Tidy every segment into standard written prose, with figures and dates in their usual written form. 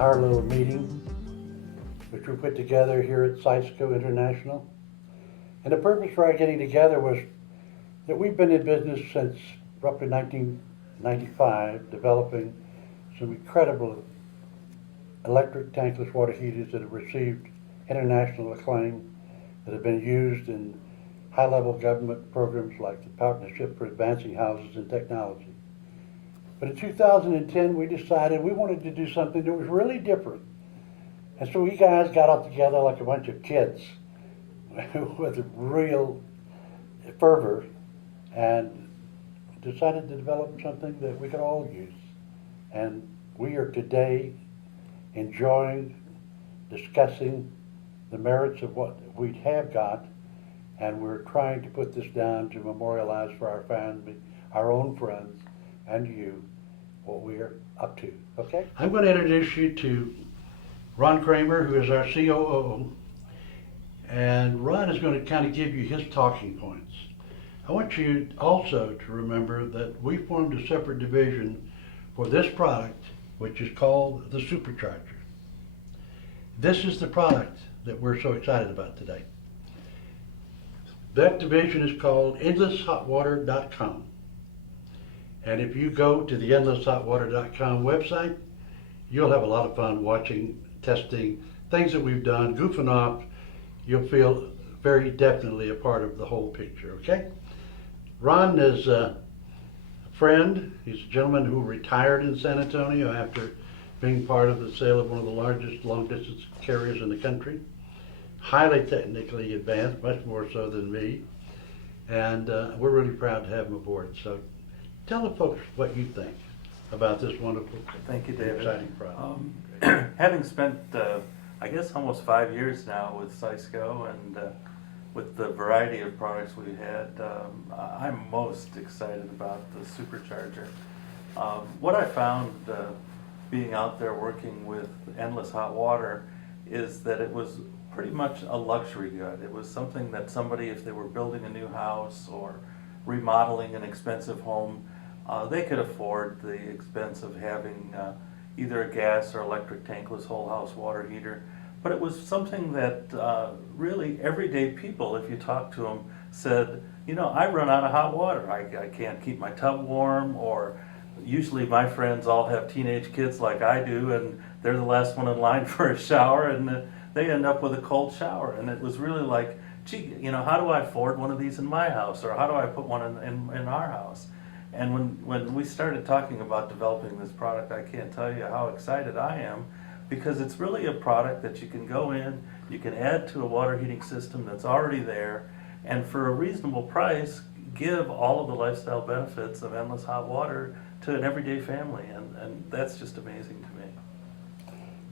our little meeting, which we put together here at co-International. And the purpose for our getting together was that we've been in business since roughly 1995, developing some incredible electric tankless water heaters that have received international acclaim, that have been used in high-level government programs like the Partnership for Advancing Houses and Technology. But in 2010, we decided we wanted to do something that was really different. And so we guys got up together like a bunch of kids with real fervor and decided to develop something that we could all use. And we are today enjoying, discussing the merits of what we have got, and we're trying to put this down to memorialize for our family, our own friends, and you, what we are up to, okay? I'm going to introduce you to Ron Kramer, who is our COO, and Ron is going to kind of give you his talking points. I want you also to remember that we formed a separate division for this product, which is called the Supercharger. This is the product that we're so excited about today. That division is called endlesshotwater.com. And if you go to the endlesshotwater.com website, you'll have a lot of fun watching, testing, things that we've done, goofing off. You'll feel very definitely a part of the whole picture, okay? Ron is a friend. He's a gentleman who retired in San Antonio after being part of the sale of one of the largest long-distance carriers in the country. Highly technically advanced, much more so than me. And we're really proud to have him aboard. So tell the folks what you think about this wonderful, Thank you, David. exciting product. Having spent, I guess, almost 5 years now with Cisco and with the variety of products we've had, I'm most excited about the Supercharger. What I found being out there working with Endless Hot Water is that it was pretty much a luxury good. It was something that somebody, if they were building a new house or remodeling an expensive home, they could afford the expense of having either a gas or electric tankless whole house water heater. But it was something that really everyday people, if you talk to them, said, you know, I run out of hot water. I can't keep my tub warm, or usually my friends all have teenage kids like I do, and they're the last one in line for a shower, and they end up with a cold shower. And it was really like, gee, you know, how do I afford one of these in my house, or how do I put one in our house? And when we started talking about developing this product, I can't tell you how excited I am, because it's really a product that you can go in, you can add to a water heating system that's already there, and for a reasonable price, give all of the lifestyle benefits of endless hot water to an everyday family, and that's just amazing to me.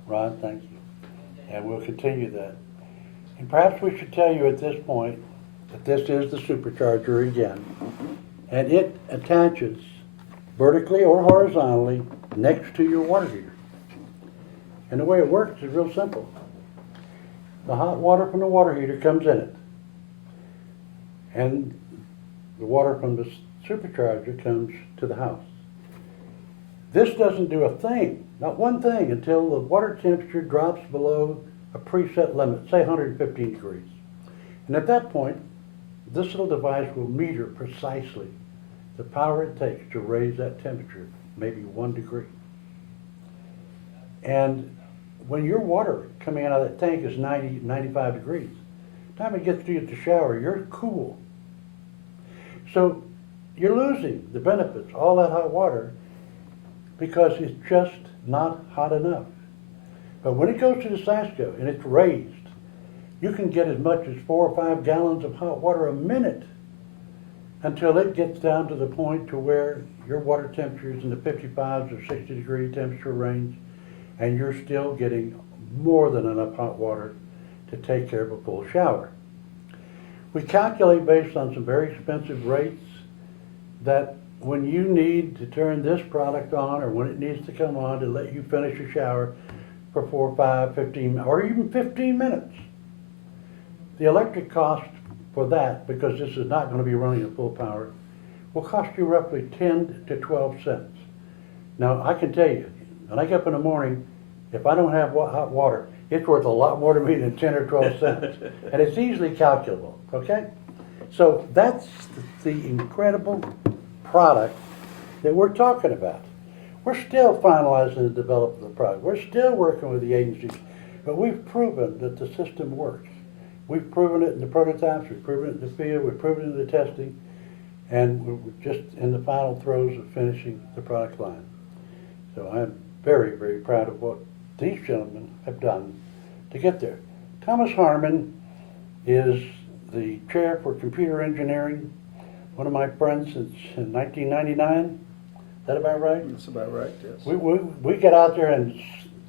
Ron, thank you. And we'll continue that. And perhaps we should tell you at this point that this is the Supercharger again, and it attaches vertically or horizontally next to your water heater. And the way it works is real simple. The hot water from the water heater comes in it, and the water from the Supercharger comes to the house. This doesn't do a thing, not one thing, until the water temperature drops below a preset limit, say 115 degrees. And at that point, this little device will meter precisely the power it takes to raise that temperature, maybe 1 degree. And when your water coming out of that tank is 90, 95 degrees, the time it gets to you at the shower, you're cool. So you're losing the benefits, all that hot water, because it's just not hot enough. But when it goes to the Cisco and it's raised, you can get as much as 4 or 5 gallons of hot water a minute until it gets down to the point to where your water temperature is in the 55s or 60 degree temperature range, and you're still getting more than enough hot water to take care of a full shower. We calculate based on some very expensive rates that when you need to turn this product on, or when it needs to come on to let you finish a shower for 4, 5, 15, or even 15 minutes, the electric cost for that, because this is not going to be running at full power, will cost you roughly 10 to 12 cents. Now, I can tell you, when I get up in the morning, If I don't have hot water, it's worth a lot more to me than 10 or 12 cents. And it's easily calculable, okay? So that's the incredible product that we're talking about. We're still finalizing the development of the product. We're still working with the agencies, but we've proven that the system works. We've proven it in the prototypes, we've proven it in the field, we've proven it in the testing, and we're just in the final throes of finishing the product line. So I'm very, very proud of what these gentlemen have done to get there. Thomas Harmon is the chair for computer engineering, one of my friends since 1999. Is that about right? That's about right, yes. We get out there and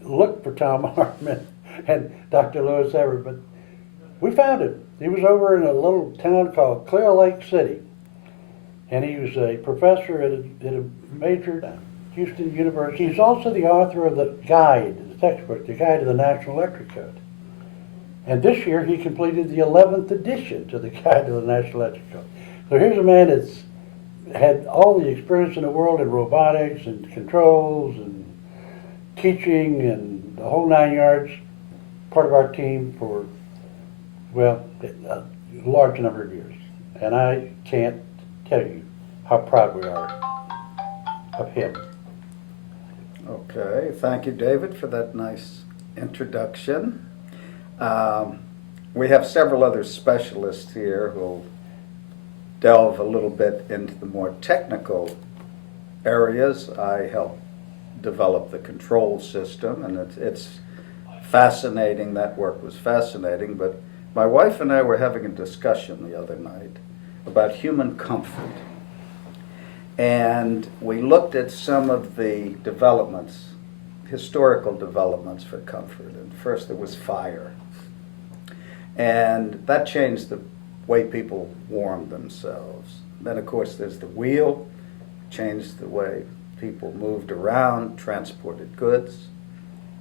look for Tom Harmon and Dr. Lewis Everett, but we found him. He was over in a little town called Clear Lake City, and he was a professor at a major Houston University. He's also the author of the guide, the textbook, the Guide to the National Electric Code. And this year he completed the 11th edition to the Guide to the National Electric Code. So here's a man that's had all the experience in the world in robotics and controls and teaching and the whole 9 yards, part of our team for, well, a large number of years. And I can't tell you how proud we are of him. Okay, thank you, David, for that nice introduction. We have several other specialists here who'll delve a little bit into the more technical areas. I helped develop the control system, and it's fascinating. That work was fascinating, but my wife and I were having a discussion the other night about human comfort. And we looked at some of the developments, historical developments for comfort. And first there was fire. And that changed the way people warmed themselves. Then, of course, there's the wheel, changed the way people moved around, transported goods.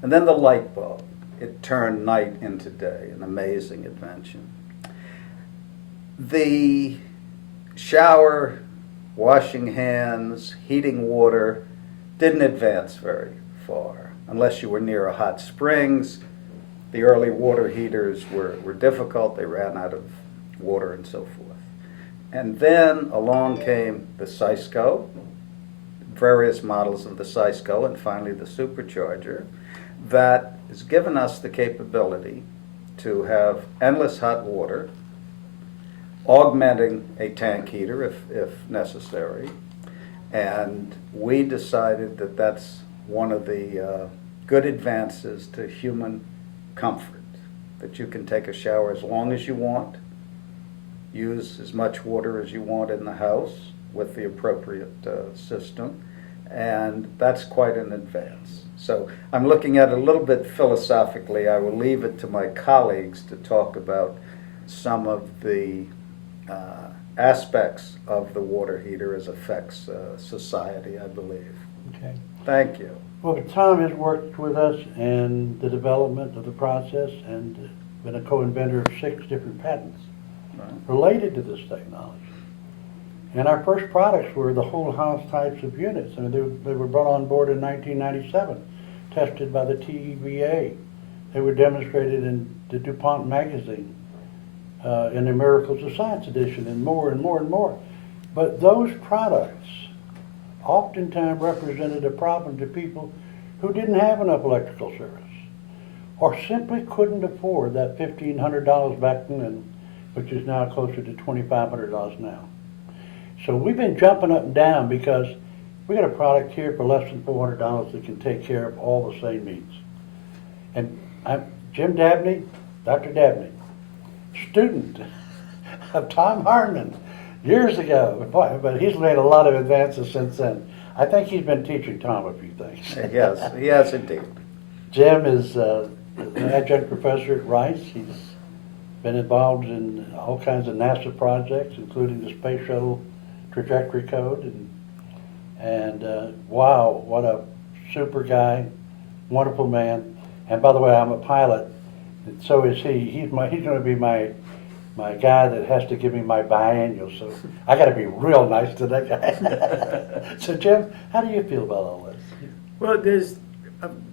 And then the light bulb. It turned night into day, an amazing invention. The shower, washing hands, heating water didn't advance very far. Unless you were near a hot springs, the early water heaters were difficult. They ran out of water and so forth. And then along came the Cisco, various models of the Cisco, and finally the Supercharger, that has given us the capability to have endless hot water, augmenting a tank heater if necessary. And we decided that that's one of the good advances to human comfort, that you can take a shower as long as you want, use as much water as you want in the house with the appropriate system, and that's quite an advance. So I'm looking at it a little bit philosophically. I will leave it to my colleagues to talk about some of the aspects of the water heater as affects society, I believe. Okay. Thank you. Well, Tom has worked with us in the development of the process and been a co-inventor of 6 different patents Right. related to this technology. And our first products were the whole house types of units. I mean, they were brought on board in 1997, tested by the TVA. They were demonstrated in the DuPont magazine, in the Miracles of Science edition, and more and more and more. But those products oftentimes represented a problem to people who didn't have enough electrical service or simply couldn't afford that $1,500 back then, which is now closer to $2,500 now. So we've been jumping up and down because we got a product here for less than $400 that can take care of all the same needs. And Jim Dabney, Dr. Dabney, student of Tom Harmon years ago, but he's made a lot of advances since then. I think he's been teaching Tom a few things. Yes, he has indeed. Jim is an adjunct professor at Rice. He's been involved in all kinds of NASA projects, including the Space Shuttle Trajectory Code. And wow, what a super guy, wonderful man. And by the way, I'm a pilot, and so is he. He's going to be my guy that has to give me my biannual. So I got to be real nice to that guy. So Jim, how do you feel about all this? Well, there's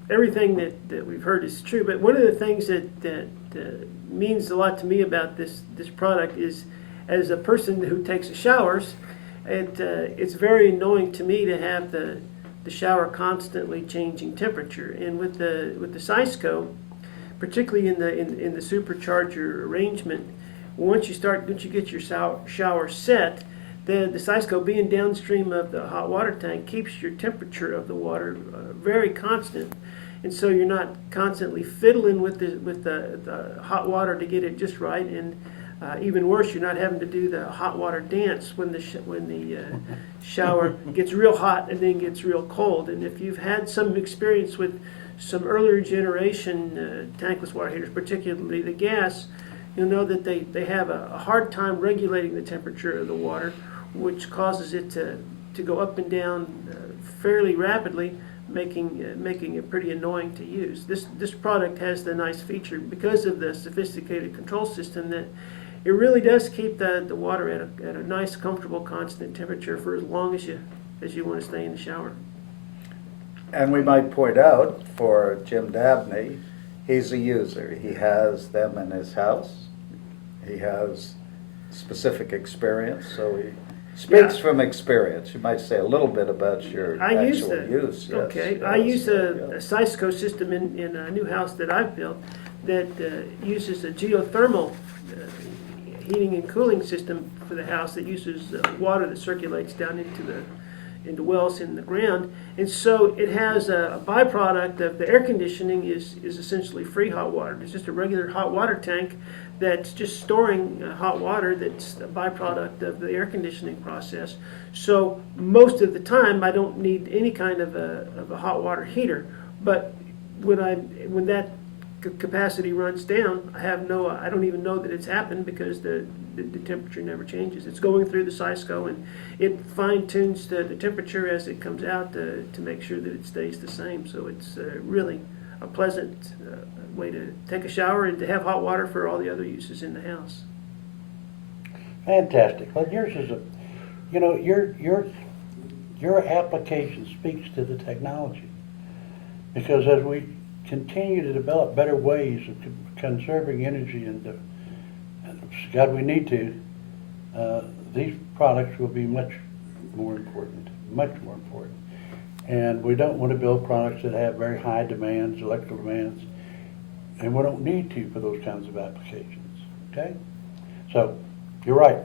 everything that we've heard is true, but one of the things that means a lot to me about this product is, as a person who takes showers, it's very annoying to me to have the shower constantly changing temperature. And with the Cisco, particularly in the Supercharger arrangement, once you get your shower set, the Cisco being downstream of the hot water tank keeps your temperature of the water very constant, and so you're not constantly fiddling with the hot water to get it just right. And even worse, you're not having to do the hot water dance when the shower gets real hot and then gets real cold. And if you've had some experience with some earlier generation tankless water heaters, particularly the gas, you'll know that they have a hard time regulating the temperature of the water, which causes it to go up and down fairly rapidly, making it pretty annoying to use. This product has the nice feature, because of the sophisticated control system, that it really does keep the water at a nice, comfortable, constant temperature for as long as you want to stay in the shower. And we might point out for Jim Dabney, he's a user. He has them in his house. He has specific experience, so he speaks from experience. You might say a little bit about your actual use. Yes, okay, yes, I use a yes. Cisco system in a new house that I've built that uses a geothermal heating and cooling system for the house that uses water that circulates down into wells in the ground. And so it has a byproduct of the air conditioning is essentially free hot water. It's just a regular hot water tank that's just storing hot water that's a byproduct of the air conditioning process. So most of the time I don't need any kind of a hot water heater. But when that capacity runs down, I don't even know that it's happened, because the temperature never changes. It's going through the Cisco, and it fine tunes the temperature as it comes out to make sure that it stays the same. So it's really a pleasant way to take a shower and to have hot water for all the other uses in the house. Fantastic. Well, yours is your application speaks to the technology, because as we continue to develop better ways of conserving energy, and God, we need to, these products will be much more important. And we don't want to build products that have very high demands, electrical demands, and we don't need to for those kinds of applications, okay? So, you're right.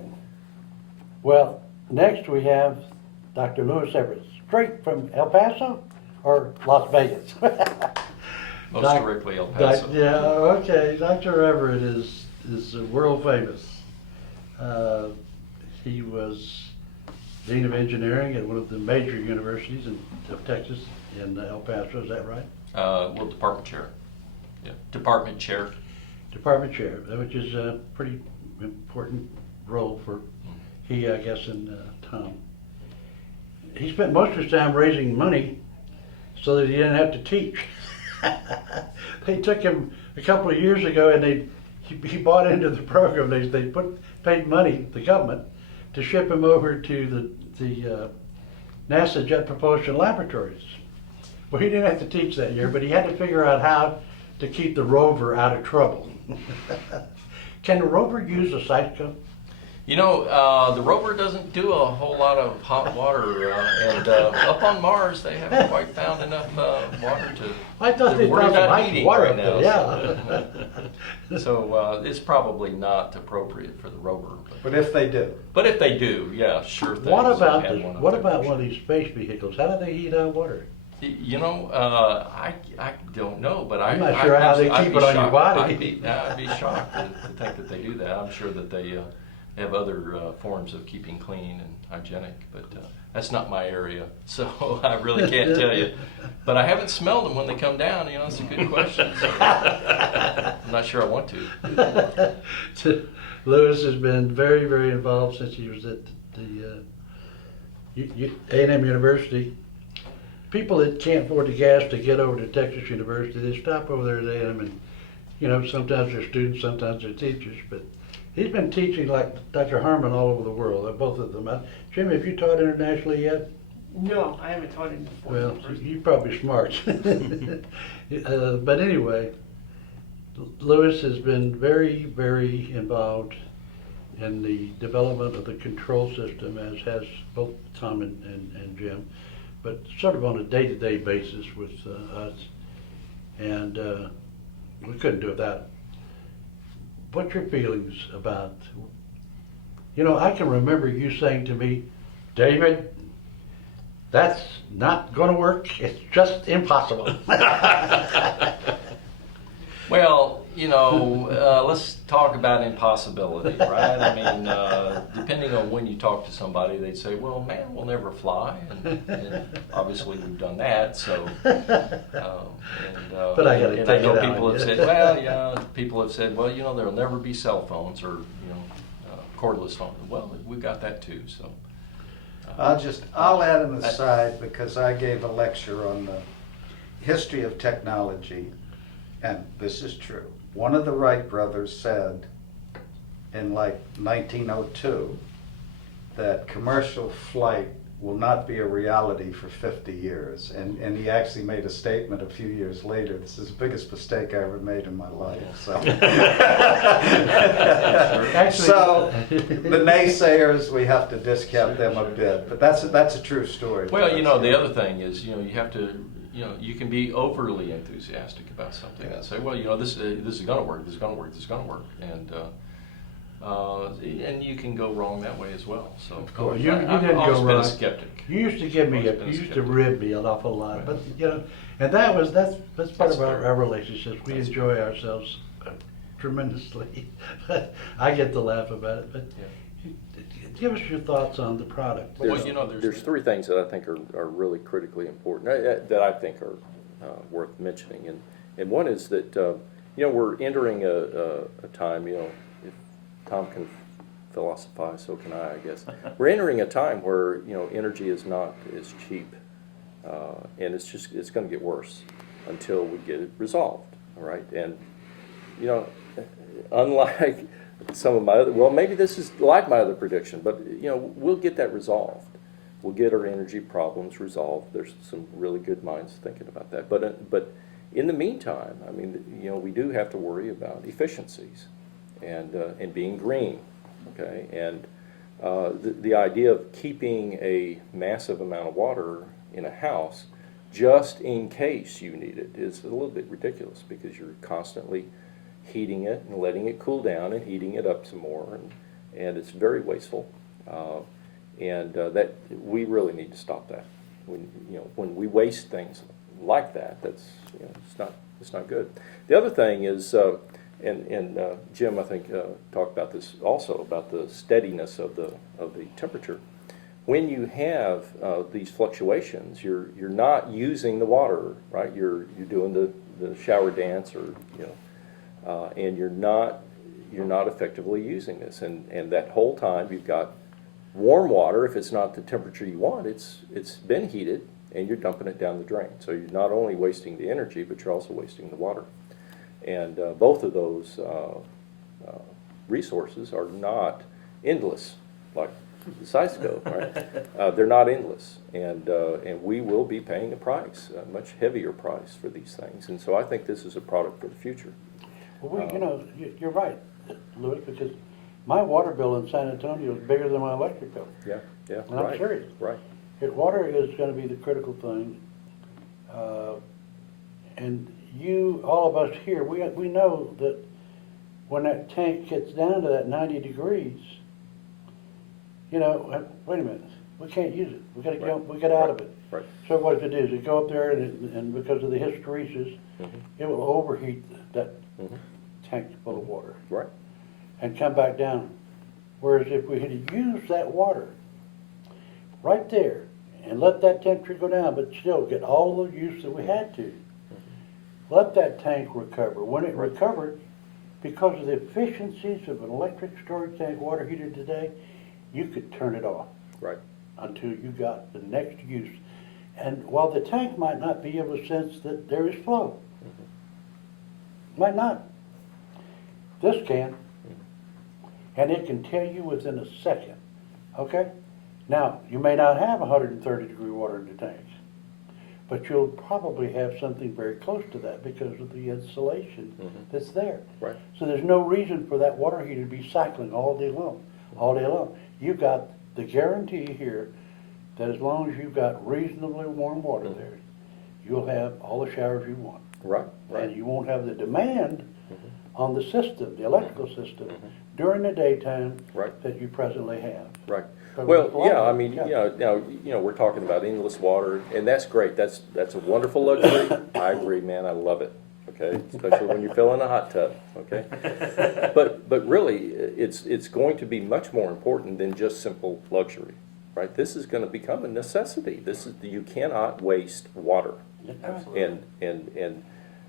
Well, next we have Dr. Louis Everett, straight from El Paso or Las Vegas? Most directly El Paso. Yeah, okay. Dr. Everett is world famous. He was Dean of Engineering at one of the major universities of Texas in El Paso, is that right? Well, department chair. Yeah, department chair. Department chair, which is a pretty important role for he, I guess, and Tom. He spent most of his time raising money so that he didn't have to teach. They took him a couple of years ago, and he bought into the program. They paid money, the government, to ship him over to the NASA Jet Propulsion Laboratories. Well, he didn't have to teach that year, but he had to figure out how to keep the rover out of trouble. Can the rover use a Cisco? You know, the rover doesn't do a whole lot of hot water, and up on Mars they haven't quite found enough water to. I thought they worry found some about ice heating water right up there, now. yeah. So it's probably not appropriate for the rover. But if they do. But if they do, yeah, sure thing. What about Have one up what there about for one of these space vehicles? How do they heat out water? You know, I don't know, but I'm not sure how they keep it on your body. I'd be shocked to think that they do that. I'm sure that they have other forms of keeping clean and hygienic, but that's not my area, so I really can't tell you. But I haven't smelled them when they come down. You know, it's a good question. So I'm not sure I want to. Louis has been very, very involved since he was at the A&M University. People that can't afford the gas to get over to Texas University, they stop over there at A&M, and you know, sometimes they're students, sometimes they're teachers, but he's been teaching like Dr. Harmon all over the world, both of them. Jim, have you taught internationally yet? No, I haven't taught him before. Well, you're probably smart. But anyway, Lewis has been very, very involved in the development of the control system, as has both Tom and Jim, but sort of on a day-to-day basis with us. And we couldn't do it without him. What's your feelings about, I can remember you saying to me, David, that's not going to work. It's just impossible. Well, let's talk about impossibility, right? I mean, depending on when you talk to somebody, they'd say, well, man, we'll never fly. And obviously we've done that, so. But I gotta and take I know it out, people have yeah. said, well, yeah, people have said, well, there'll never be cell phones or, cordless phones. Well, we've got that too, so. I'll add an aside because I gave a lecture on the history of technology, and this is true. One of the Wright brothers said in like 1902 that commercial flight will not be a reality for 50 years. And he actually made a statement a few years later, this is the biggest mistake I ever made in my life. So, so the naysayers, we have to discount them a bit. But that's a true story. Well, the other thing is, you have to, you can be overly enthusiastic about something and say, well, this is going to work, this is going to work, this is going to work, and you can go wrong that way as well. So of course, you I've didn't always go been wrong. a skeptic. You used to give me, you used to rib me an awful lot, but and that's part of our relationships. We enjoy ourselves tremendously. I get to laugh about it, but give us your thoughts on the product. Well, There's three things that I think are really critically important, that I think are worth mentioning. And one is that, we're entering a time, if Tom can philosophize, so can I guess. We're entering a time where, energy is not as cheap, and it's going to get worse until we get it resolved, all right? And, unlike some of my other, well, maybe this is like my other prediction, but, we'll get that resolved. We'll get our energy problems resolved. There's some really good minds thinking about that. But in the meantime, I mean, we do have to worry about efficiencies and being green, okay? And the idea of keeping a massive amount of water in a house just in case you need it is a little bit ridiculous, because you're constantly heating it and letting it cool down and heating it up some more, and it's very wasteful. That we really need to stop that. When we waste things like that, that's it's not good. The other thing is, and Jim, I think, talked about this also, about the steadiness of the temperature. When you have these fluctuations, you're not using the water, right? You're doing the shower dance, or and you're not effectively using this, and that whole time you've got warm water. If it's not the temperature you want, it's been heated, and you're dumping it down the drain. So you're not only wasting the energy, but you're also wasting the water. And both of those resources are not endless, like the Cisco, right? They're not endless, and we will be paying a price, a much heavier price for these things. And so I think this is a product for the future. Well, you're right, Louis, because my water bill in San Antonio is bigger than my electric bill. Yeah, And I'm right, serious. right. Water is going to be the critical thing. And all of us here, we know that when that tank gets down to that 90 degrees, wait a minute, we can't use it. We got to go. We got out of it. Right. So what does it do? Is it go up there and because of the hysteresis, it will overheat that tank full of water. Right. And come back down. Whereas if we had used that water right there and let that temperature go down, but still get all the use that we had to, let that tank recover. When it recovered, because of the efficiencies of an electric storage tank water heater today, you could turn it off. Right. Until you got the next use. And while the tank might not be able to sense that there is flow, might not, this can. And it can tell you within a second, okay? Now, you may not have 130-degree water in the tanks, but you'll probably have something very close to that because of the insulation that's there. Right. So there's no reason for that water heater to be cycling all day long, all day long. You've got the guarantee here that as long as you've got reasonably warm water there, you'll have all the showers you want. Right, right. And you won't have the demand on the system, the electrical system, during the daytime Right. that you presently have. Right. So Well, it's a lot yeah, of- I mean, now, we're talking about endless water, and that's great. That's a wonderful luxury. I agree, man. I love it. Okay, especially when you're filling a hot tub. Okay, but really, it's going to be much more important than just simple luxury, right? This is going to become a necessity. You cannot waste water. Absolutely.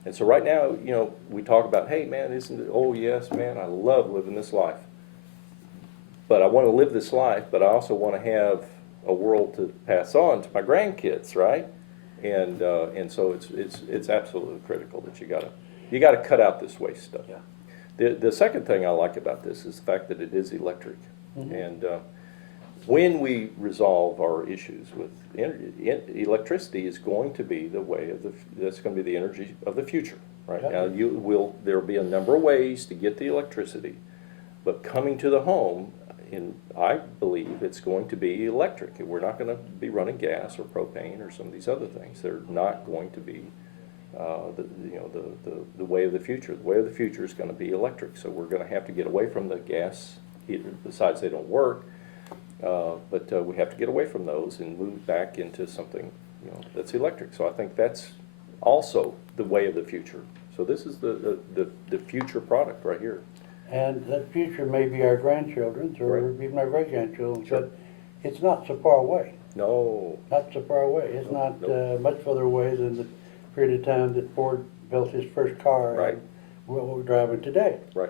And so right now, we talk about, hey, man, oh yes, man, I love living this life. But I want to live this life, but I also want to have a world to pass on to my grandkids, right? And so it's absolutely critical that you gotta cut out this waste stuff. Yeah. The second thing I like about this is the fact that it is electric. And when we resolve our issues with electricity is going to be that's going to be the energy of the future, right? Yeah. Now there'll be a number of ways to get the electricity, but coming to the home, I believe it's going to be electric. We're not going to be running gas or propane or some of these other things. They're not going to be the way of the future. The way of the future is going to be electric. So we're going to have to get away from the gas heater. Besides, they don't work. But we have to get away from those and move back into something that's electric. So I think that's also the way of the future. So this is the future product right here. And that future may be our grandchildren's or Right. even our great-grandchildren's, Sure. but it's not so far away. No. Not so far away. It's No, not no. much further away than the period of time that Ford built his first car. Right. And what we're driving today. Right.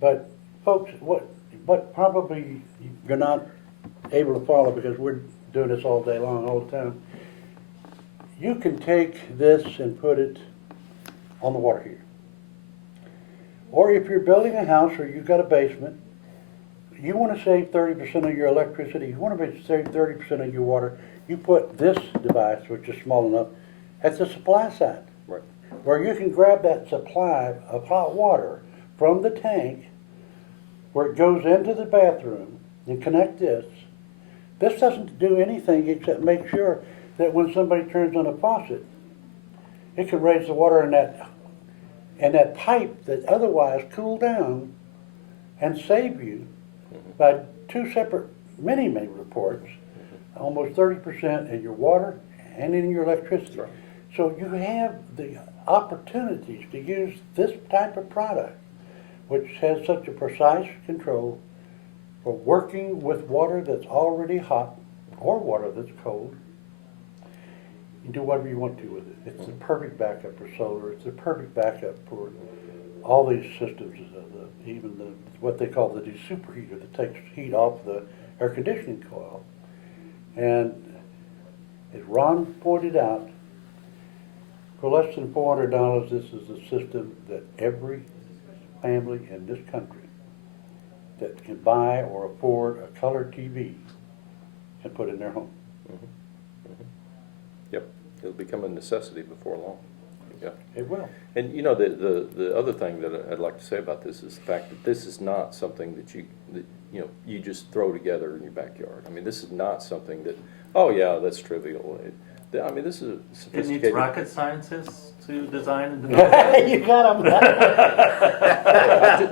But folks, what probably you're not able to follow because we're doing this all day long, all the time. You can take this and put it on the water heater. Or if you're building a house or you've got a basement, you want to save 30% of your electricity, you want to save 30% of your water, you put this device, which is small enough, at the supply side. Right. Where you can grab that supply of hot water from the tank, where it goes into the bathroom, and connect this. This doesn't do anything except make sure that when somebody turns on a faucet, it can raise the water in that pipe that otherwise cooled down and save you by two separate mini reports, almost 30% in your water and in your electricity. Right. So you have the opportunities to use this type of product, which has such a precise control for working with water that's already hot or water that's cold. You do whatever you want to with it. It's the perfect backup for solar. It's the perfect backup for all these systems, even what they call the superheater that takes heat off the air conditioning coil. And as Ron pointed out, for less than $400, this is a system that every family in this country that can buy or afford a color TV can put in their home. Yep. It'll become a necessity before long. Yeah. It will. And the other thing that I'd like to say about this is the fact that this is not something that you just throw together in your backyard. I mean, this is not something that, oh yeah, that's trivial. I mean, this is a It sophisticated. needs rocket scientists to design and develop. You got them.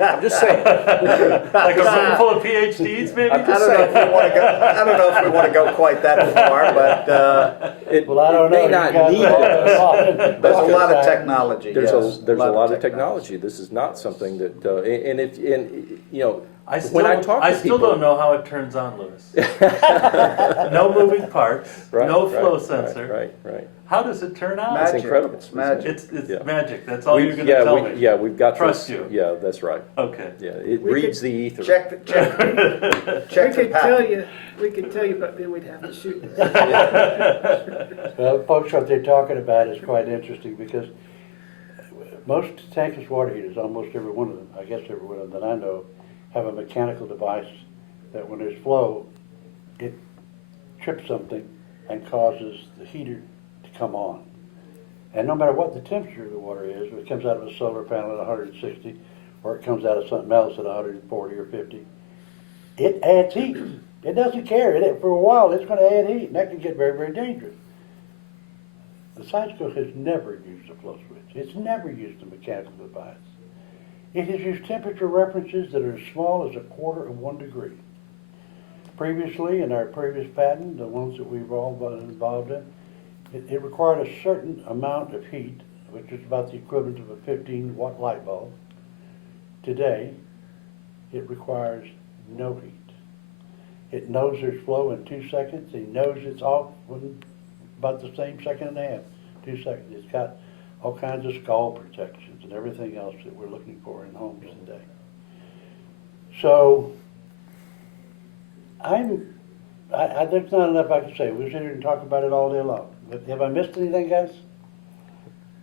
I'm just saying. Like a room full of PhDs, maybe? I don't know if we want to go quite that far, but It, Well, I don't it may know. not need it. there's a lot of technology. There's yes, a lot of technology. This is not something that, I when I still, talk to I still people- don't know how it turns on, Lewis. No moving parts, Right, no right, flow right, sensor. Right. How does it turn on? That's Magic. incredible. It's magic. It's Yeah. magic. That's all you're going to tell me. Yeah, we've got Trust this. you. Yeah, that's right. Okay. Yeah, it We reads could the ether. Check We the could tell pattern. you, but then we'd have to shoot. Well, folks, what they're talking about is quite interesting because most tankless water heaters, almost every one of them, I guess every one of them that I know, have a mechanical device that when there's flow, it trips something and causes the heater to come on. And no matter what the temperature of the water is, if it comes out of a solar panel at 160, or it comes out of something else at 140 or 50, it adds heat. It doesn't care. For a while, it's going to add heat, and that can get very, very dangerous. The Sysco has never used a flow switch. It's never used a mechanical device. It has used temperature references that are as small as 1/4 of 1 degree. Previously, in our previous patent, the ones that we've all been involved in, it required a certain amount of heat, which is about the equivalent of a 15-watt light bulb. Today, it requires no heat. It knows there's flow in 2 seconds. It knows it's off in about the same second and a half, 2 seconds. It's got all kinds of scald protections and everything else that we're looking for in homes today. So, there's not enough I can say. We'll sit here and talk about it all day long. Have I missed anything, guys?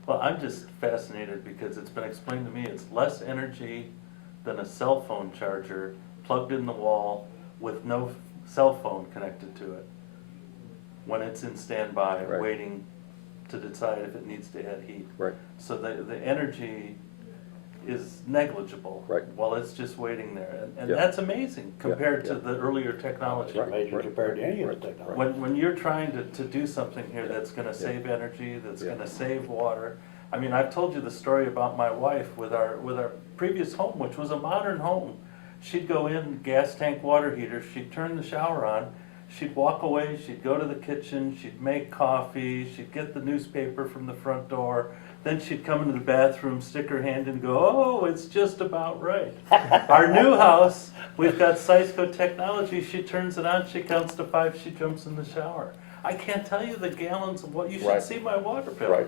Well, I'm just fascinated because it's been explained to me it's less energy than a cell phone charger plugged in the wall with no cell phone connected to it when it's in standby, Right. waiting to decide if it needs to add heat. Right. So the energy is negligible Right. while it's just waiting there. And Yeah. that's amazing compared yeah. to the earlier technology. Right. Amazing compared to any of the technology. When you're trying to do something here that's gonna save energy, that's Yeah. gonna save water. I mean, I've told you the story about my wife with our previous home, which was a modern home. She'd go in, gas tank water heater, she'd turn the shower on, she'd walk away, she'd go to the kitchen, she'd make coffee, she'd get the newspaper from the front door, then she'd come into the bathroom, stick her hand in and go, oh, it's just about right. Our new house, we've got Sysco technology, she turns it on, she counts to 5, she jumps in the shower. I can't tell you the gallons of what, you should Right. see my water bill. Right.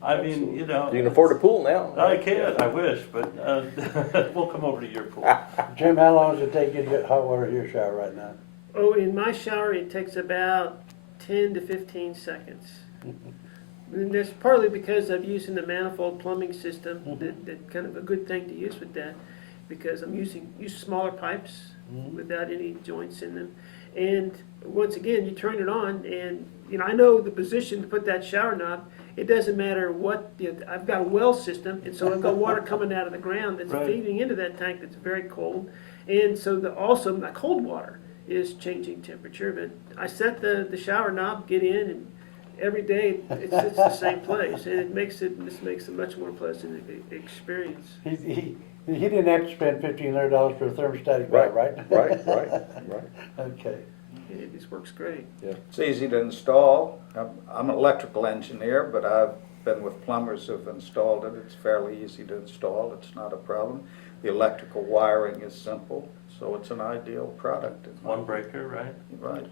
I mean, Absolutely. you know. You can afford a pool now. I right? can, Yeah. I wish, but we'll come over to your pool. Jim, how long does it take you to get hot water in your shower right now? Oh, in my shower, it takes about 10 to 15 seconds. And that's partly because I'm using the manifold plumbing system, that kind of a good thing to use with that, because I'm use smaller pipes without any joints in them. And once again, you turn it on, and I know the position to put that shower knob. It doesn't matter what, I've got a well system, and so I've got water coming out of the ground that's Right. feeding into that tank that's very cold. And so also my cold water is changing temperature, but I set the shower knob, get in, and every day it's the same place, and this makes a much more pleasant experience. He didn't have to spend $1,500 for a thermostatic valve, right? Right. Okay. It just works great. It's easy to install. I'm an electrical engineer, but I've been with plumbers who've installed it. It's fairly easy to install. It's not a problem. The electrical wiring is simple, so it's an ideal product. It's one breaker, right? Right.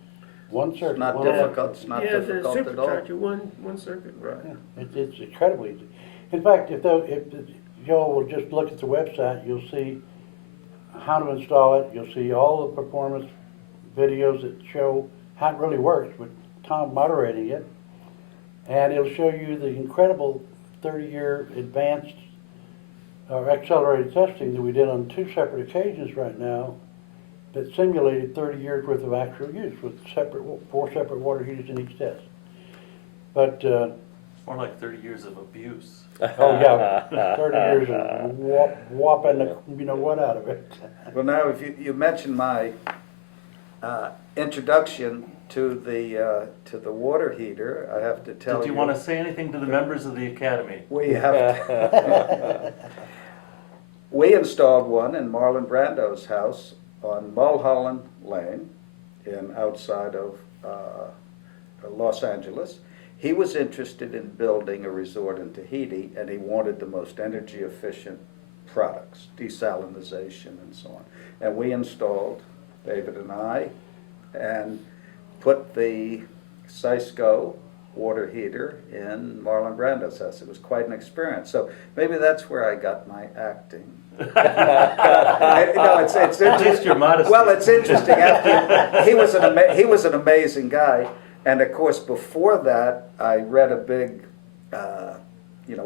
One circuit. It's not one amp. difficult. It's not Yeah, the difficult at all. Supercharger, one circuit, right. Yeah, it's incredibly easy. In fact, if y'all will just look at the website, you'll see how to install it. You'll see all the performance videos that show how it really works with Tom moderating it. And it'll show you the incredible 30-year advanced or accelerated testing that we did on 2 separate occasions right now that simulated 30 years worth of actual use with 4 separate water heaters in each test. But More like 30 years of abuse. oh yeah, 30 years of whopping the what out of it. Well, now, if you mentioned my introduction to the water heater, I have to tell you. Did you want to say anything to the members of the academy? We have. We installed one in Marlon Brando's house on Mulholland Lane, outside of Los Angeles. He was interested in building a resort in Tahiti, and he wanted the most energy efficient products, desalinization and so on. And we installed, David and I, and put the Sysco water heater in Marlon Brando's house. It was quite an experience. So maybe that's where I got my acting. No, it's At least your modesty. well, it's interesting. After he was an amazing guy, and of course before that I read a big,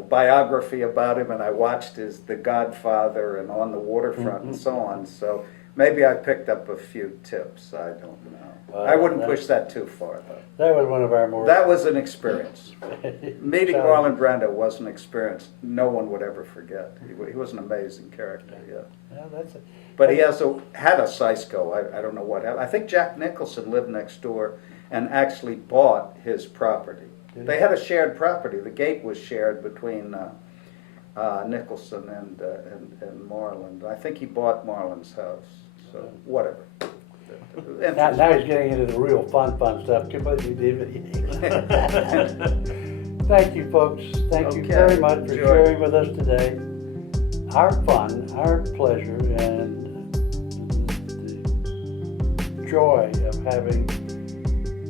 biography about him, and I watched The Godfather and On the Waterfront and so on. So Maybe I picked up a few tips, I don't know. I wouldn't push that too far, though. That was one of our more. That was an experience. Meeting challenging- Marlon Brando was an experience no one would ever forget. He was an amazing character, yeah. Yeah, that's it. But he also had a Cisco. I don't know what happened. I think Jack Nicholson lived next door and actually bought his property. Did They he? had a shared property. The gate was shared between Nicholson and Marlon. I think he bought Marlon's house. So whatever. Now he's getting into the real fun stuff, completely deviating. Thank you, folks. Thank you Okay. very much for Enjoy. sharing with us today. Our fun, our pleasure, and the joy of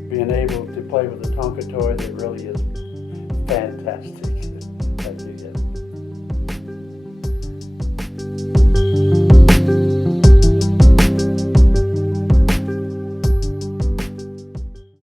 being able to play with a Tonka toy that really is fantastic.